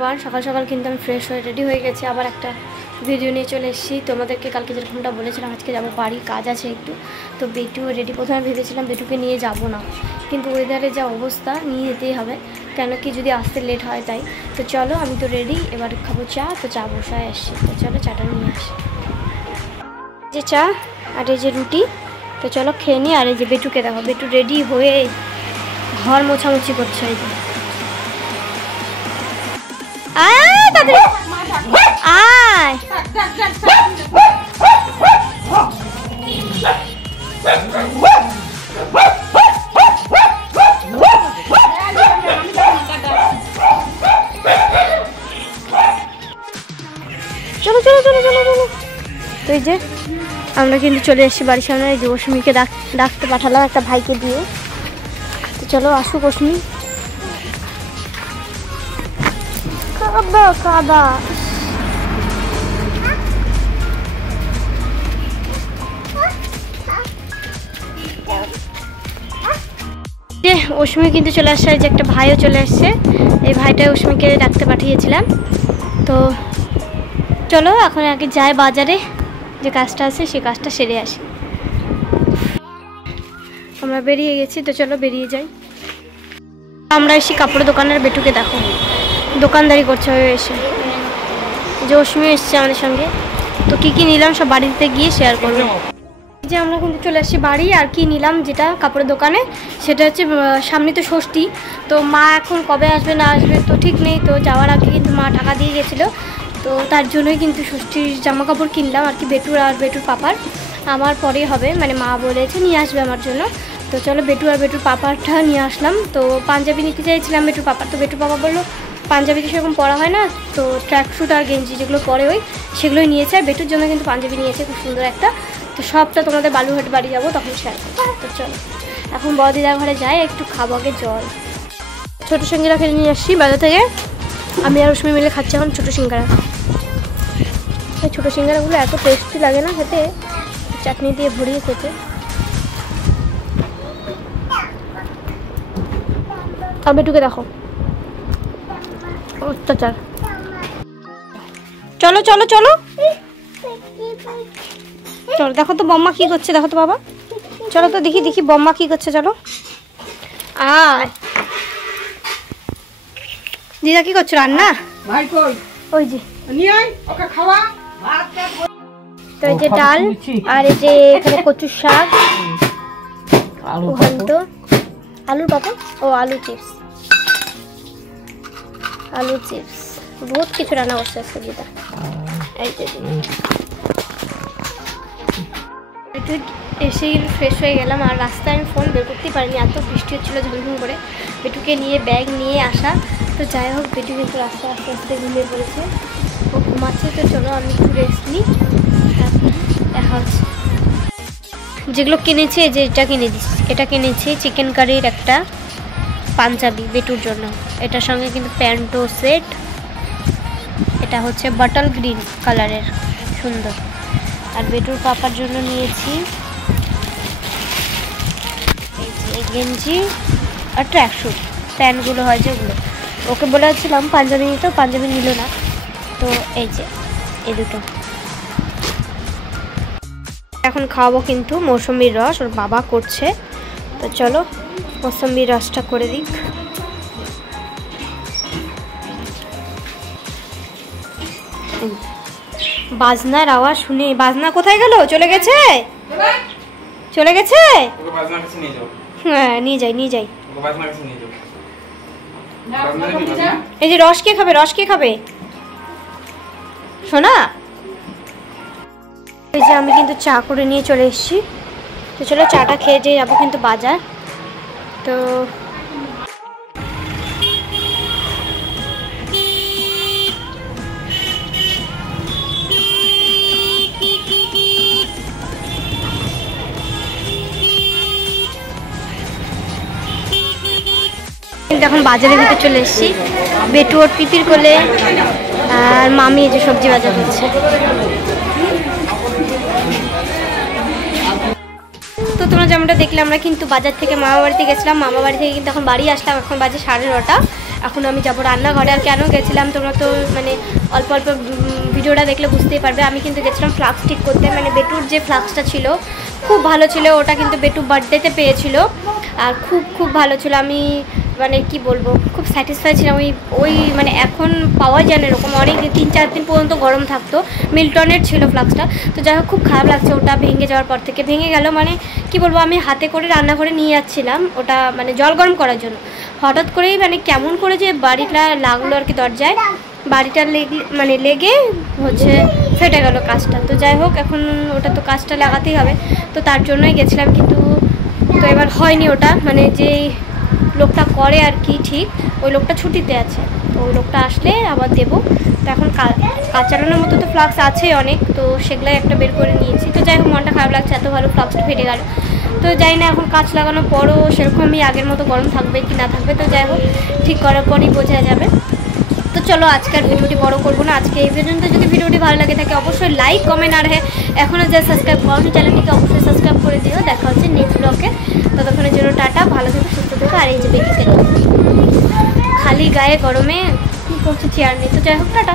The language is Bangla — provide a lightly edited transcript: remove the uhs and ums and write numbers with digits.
এভরিওয়ান, সকাল সকাল কিন্তু আমি ফ্রেশ হয়ে রেডি হয়ে গেছি। আবার একটা ভিডিও নিয়ে চলে এসেছি তোমাদেরকে। কালকে যেরকমটা বলেছিলাম আজকে যাবো বাড়ি, কাজ আছে একটু। তো বেটু রেডি, প্রথমে ভেবেছিলাম বেটুকে নিয়ে যাব না, কিন্তু ওয়েদারে যা অবস্থা নিয়ে যেতেই হবে, কেন কি যদি আসতে লেট হয় তাই। তো চলো, আমি তো রেডি, এবার খাবো চা। তো চা বসায় আসছি, তো চলো চাটা নিয়ে আসি। যে চা আর এই যে রুটি, তো চলো খেয়ে নিই। আর এই যে বেটুকে দেখো, বেটু রেডি হয়ে ঘর মোছামুছি করছে। এই যে আয় চলো চলো চলো চলো চলো। তো এই যে আমরা কিন্তু চলে এসেছি বাড়ির সামনে। এই যে অশ্মিকে ডাকতে পাঠালাম একটা ভাইকে দিয়ে। তো চলো আসুক অশ্মি। কাদা কাদা, অশ্মি কিন্তু চলে আসছে। যে একটা ভাইও চলে আসছে, এই ভাইটা অশ্মিকে ডাকতে পাঠিয়েছিলাম। তো চলো এখন আগে যাই বাজারে, যে কাজটা আছে সেই কাজটা সেরে আসি। আমরা বেরিয়ে গেছি, তো চলো বেরিয়ে যাই। আমরা এসে কাপড়ের দোকানের বেটুকে দেখো দোকানদারি করছে হয়ে এসে। যে অশ্মি এসছে আমাদের সঙ্গে। তো কি কি নিলাম সব বাড়িতে গিয়ে শেয়ার করবো। যে আমরা কিন্তু চলে আসছি বাড়ি। আর কি নিলাম যেটা কাপড়ের দোকানে, সেটা হচ্ছে সামনে তো ষষ্ঠী। তো মা এখন কবে আসবে না আসবে তো ঠিক নেই। তো যাওয়ার আগে কিন্তু মা টাকা দিয়ে গেছিলো, তো তার জন্যই কিন্তু ষষ্ঠীর জামা কাপড় কিনলাম আর কি, বেটুর আর বেটুর পাপার। আমার পরে হবে, মানে মা বলেছে নিয়ে আসবে আমার জন্য। তো চলো বেটু আর বেটুর পাপারটা নিয়ে আসলাম। তো পাঞ্জাবি নিতে চাইছিলাম বেটুর পাপার, তো বেটুর পাপা বললো পাঞ্জাবি তো সেরকম পরা হয় না, তো ট্র্যাকস্যুট আর গেঞ্জি যেগুলো পরে ওই সেগুলোই নিয়েছে। আর বেটুর জন্য কিন্তু পাঞ্জাবি নিয়েছে খুব সুন্দর একটা। তো সবটা তোমাদের বালুরঘাট বাড়ি যাবো তখন শেয়ার করবো। তো চলো এখন বড়দিদার ঘরে যাই, একটু খাবো আগে জল। ছোটো সিঙ্গারা খেলে নিয়ে আসছি বাজার থেকে। আমি আর অশ্মি মিলে খাচ্ছি এখন ছোটো সিঙ্গারা। এই ছোটো সিঙ্গারাগুলো এত টেস্টি লাগে না খেতে, চাটনি দিয়ে ভরিয়ে খেতে। আর বেটুকে দেখো অত্যাচার। চলো চলো চলো চলো, দেখো তো বম্মা কি করছে, দেখো তো বাবা। চলো তো দেখি দেখি বম্মা কি করছে। চলো আয় দিদা কি করছো, রান্না? ওই যে তো এই যে ডাল, আর এই যে এখানে কচুর শাক, ঘন্ট, আলুর পাপড়, ও আলু চিপস, আলু চিপস, বহুত কিছু রান্না করছে আজকে দিদা। এই যে একটু এসেই ফ্রেশ হয়ে গেলাম। আর রাস্তায় আমি ফোন বের করতেই পারিনি, এত বৃষ্টি হচ্ছিলো ঝমঝম করে। বেটুকে নিয়ে ব্যাগ নিয়ে আসা। তো যাই হোক বেটু কিন্তু রাস্তায় আস্তে আস্তে ঘুমিয়ে পড়েছে, ও ঘুমাচ্ছে। তো চলো আমি একটু রেস্ট নিই, দেখা হচ্ছে। যেগুলো কিনেছি, যে এটা কিনে দিচ্ছি, এটা কিনেছি চিকেন কারির একটা পাঞ্জাবি বেটুর জন্য। এটার সঙ্গে কিন্তু প্যান্টও সেট। এটা হচ্ছে বটল গ্রিন কালারের, সুন্দর। আর বেটুর পাপার জন্য নিয়েছি এই গেঞ্জি আর ট্র্যাকস্যুট, প্যান্টগুলো হয় যেগুলো। ওকে বলেছিলাম পাঞ্জাবি নিতে, পাঞ্জাবি নিল না। তো এই যে এই দুটো এখন খাওয়াবো কিন্তু মৌসুমির রস, ওর বাবা করছে। তো চলো মৌসুমির রসটা করে দিক। বাজনার আওয়াজ শুনে, বাজনা কোথায় গেল? চলে গেছে, চলে গেছে। হ্যাঁ নিয়ে যাই নিয়ে যাই। এই যে রস কে খাবে, রস কে খাবে শোনা? এই যে আমি কিন্তু চা করে নিয়ে চলে এসেছি। তো চলো চাটা খেয়ে যেয়ে যাবো কিন্তু বাজার। তো এখন বাজারের ভিতরে চলে এসেছি। বেটু ওর পিপির কোলে, আর মামি এই যে সবজি বাজার করছে। তো তোমরা যেমনটা দেখলে আমরা কিন্তু বাজার থেকে মামা বাড়িতে গেছিলাম, মামা বাড়ি থেকে কিন্তু এখন বাড়ি আসলাম। এখন বাজে 9:30। এখন আমি যাবো রান্নাঘরে। আর কেন গেছিলাম তোমরা তো মানে অল্প অল্প ভিডিওটা দেখলে বুঝতেই পারবে। আমি কিন্তু গেছিলাম ফ্লাক্স ঠিক করতে, মানে বেটুর যে ফ্লাক্সটা ছিল খুব ভালো ছিল, ওটা কিন্তু বেটু বার্থডেতে পেয়েছিল আর খুব খুব ভালো ছিল। আমি মানে কি বলবো, খুব স্যাটিসফাই ছিলাম। ওই মানে এখন পাওয়া যায় না এরকম, অনেক 3-4 দিন পর্যন্ত গরম থাকতো। মিল্টনের ছিল ফ্লাক্সটা। তো যাই হোক খুব খারাপ লাগছে ওটা ভেঙে যাওয়ার পর থেকে। ভেঙে গেল মানে কি বলবো, আমি হাতে করে রান্নাঘরে নিয়ে যাচ্ছিলাম ওটা মানে জল গরম করার জন্য, হঠাৎ করেই মানে কেমন করে যে বাড়িটা লাগলো আর কি দরজায়, বাড়িটা লেগে হচ্ছে ফেটে গেল কাজটা। তো যাই হোক এখন ওটা তো কাজটা লাগাতেই হবে, তো তার জন্যই গেছিলাম। কিন্তু তো এবার হয়নি ওটা, মানে যেই লোকটা করে আর কি ঠিক, ওই লোকটা ছুটিতে আছে। তো ওই লোকটা আসলে আবার দেবো। তো এখন কাজ চালানোর মতো তো ফ্লাক্স আছেই অনেক, তো সেগুলাই একটা বের করে নিয়েছি। তো যাই হোক মনটা খারাপ লাগছে, এত ভালো ফ্লাক্সটা ফেটে গেল। তো যাই না এখন কাজ লাগানোর পরও সেরকমই আগের মতো গরম থাকবে কি না থাকবে, তো যাই হোক ঠিক করার পরই বোঝা যাবে। তো চলো আজকের ভিডিওটি বড় করবো না, আজকে এই পর্যন্ত। যদি ভিডিওটি ভালো লাগে থাকে অবশ্যই লাইক কমেন্ট, আর হ্যাঁ এখনও যা সাবস্ক্রাইব করো চ্যানেলটিকে অবশ্যই সাবস্ক্রাইব করে দিও। দেখা হচ্ছে নেক্সট ব্লগে, ততক্ষণের জন্য টাটা, ভালো থেকো সুস্থ থেকো। আর এই যে বেরিয়ে খালি গায়ে গরমে কী করছে চেয়ার নেই, তো যাই হোক টাটা।